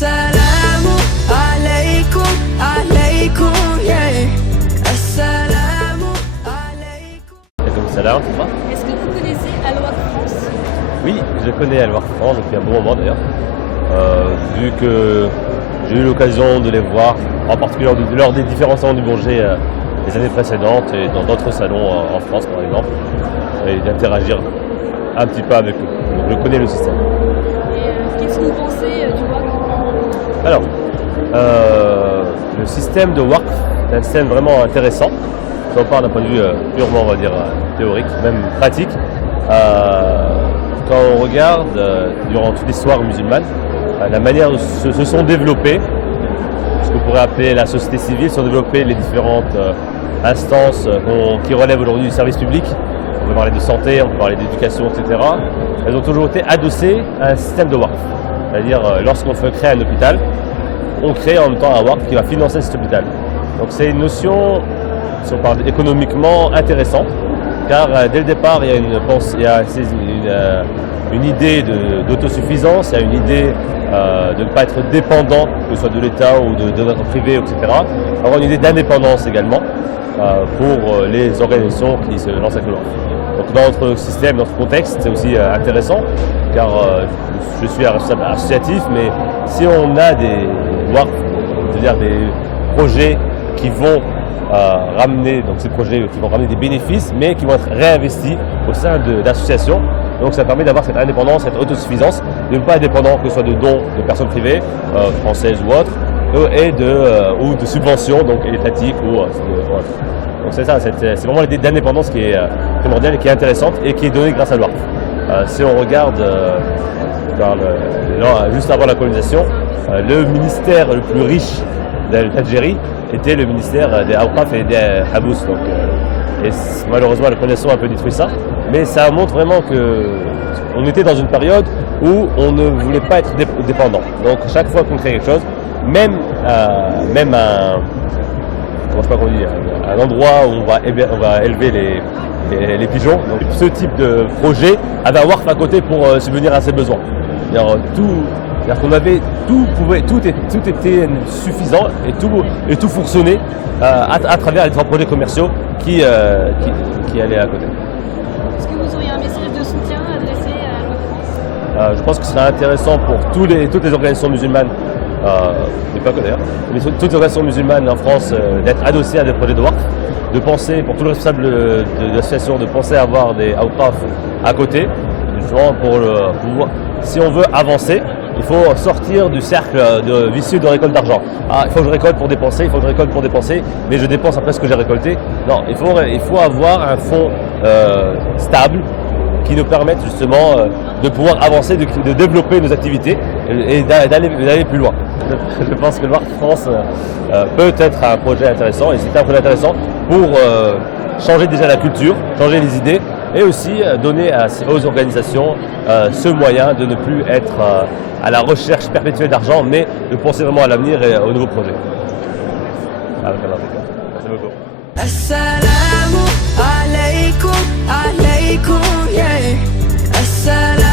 Assalamu alaikum, alaikum, yeah. Assalamu alaikum. Alaikum salam. Est-ce que vous connaissez Al-Waqf France? Oui, je connais Al-Waqf France depuis un bon moment d'ailleurs. Vu que j'ai eu l'occasion de les voir, en particulier lors des différents salons du Bourget les années précédentes et dans d'autres salons en France par exemple, et d'interagir un petit peu avec eux. Donc, je connais le système. Et qu'est-ce que vous pensez du Waqf? Alors, le système de Waqf est un système vraiment intéressant. Si on parle d'un point de vue purement, on va dire, théorique, même pratique. Quand on regarde, durant toute l'histoire musulmane, la manière dont se sont développées, ce qu'on pourrait appeler la société civile, sont développées les différentes instances qui relèvent aujourd'hui du service public. On peut parler de santé, on peut parler d'éducation, etc. Elles ont toujours été adossées à un système de Waqf. C'est-à-dire, lorsqu'on veut créer un hôpital, on crée en même temps un Waqf qui va financer cet hôpital. Donc c'est une notion, si on parle économiquement, intéressante, car dès le départ, il y a une idée d'autosuffisance, il y a une idée de ne pas être dépendant, que ce soit de l'État ou de notre privé, etc. Avoir une idée d'indépendance également pour les organisations qui se lancent avec le Waqf. Donc dans notre système, dans notre contexte, c'est aussi intéressant, car je suis un responsable associatif, mais si on a des Waqf, c'est-à-dire des projets qui vont ramener, donc ces projets qui vont ramener des bénéfices, mais qui vont être réinvestis au sein d'associations. Donc ça permet d'avoir cette indépendance, cette autosuffisance, de ne pas être dépendant que ce soit de dons de personnes privées, françaises ou autres, ou de subventions, donc étatiques ou autres. Donc c'est ça, c'est vraiment l'idée d'indépendance qui est primordiale et qui est intéressante et qui est donnée grâce à l'Waqf. Si on regarde juste avant la colonisation, le ministère le plus riche d'Algérie était le ministère des Awqaf et des Habous. Et malheureusement, la colonisation a un peu détruit ça. Mais ça montre vraiment qu'on était dans une période où on ne voulait pas être dépendant. Donc chaque fois qu'on crée quelque chose, même un endroit où on va élever les pigeons, donc ce type de projet avait un Waqf à côté pour subvenir à ses besoins. C'est-à-dire qu'on avait tout était suffisant et tout fonctionnait à travers les 3 projets commerciaux qui allaient à côté. Est-ce que vous auriez un message de soutien adressé à Al-Waqf France? Je pense que ce serait intéressant pour toutes les organisations musulmanes, et pas que d'ailleurs, mais toutes les organisations musulmanes en France d'être adossées à des projets de Waqf, de penser, pour tous les responsables de l'association, de penser à avoir des Awqaf à côté, justement si on veut avancer, il faut sortir du cercle vicieux de récolte d'argent. Il faut que je récolte pour dépenser, mais je dépense après ce que j'ai récolté. Non, il faut avoir un fonds stable qui nous permette justement de pouvoir avancer, de développer nos activités et d'aller plus loin. Je pense que le Waqf France peut être un projet intéressant, et c'est un projet intéressant pour changer déjà la culture, changer les idées, et aussi donner aux organisations ce moyen de ne plus être à la recherche perpétuelle d'argent, mais de penser vraiment à l'avenir et aux nouveaux projets. Merci beaucoup. Assalamu alaikum, alaikum, yeah. Assalamu